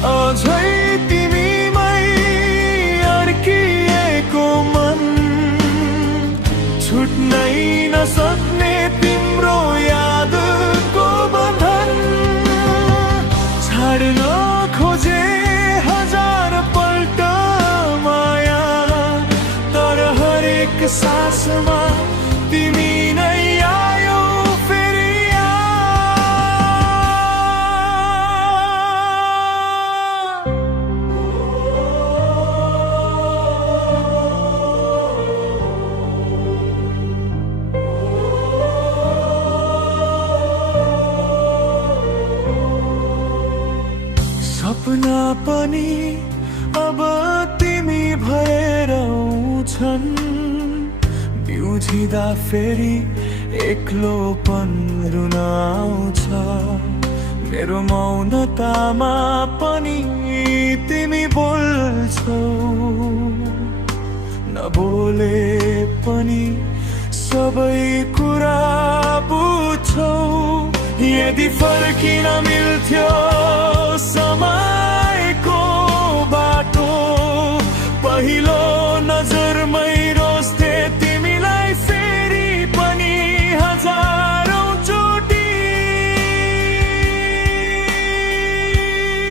अझै तिमीमै अड्किएको मन, छुट्नै नसक्ने तिम्रो यादको बन्धन। छाड्न खोजे हजार पल्ट माया, तर हरेक सासमा तिमी नै आयौ फेरि। सपना पनि अब तिमी भएर आउँछन्, बिउझिँदा फेरि एक्लोपन रुन आउँछ। मेरो मौनतामा पनि तिमी बोल्छौ, नबोले पनि सबै कुरा बुझ्छौ। यदि फर्किन मिल्थ्यो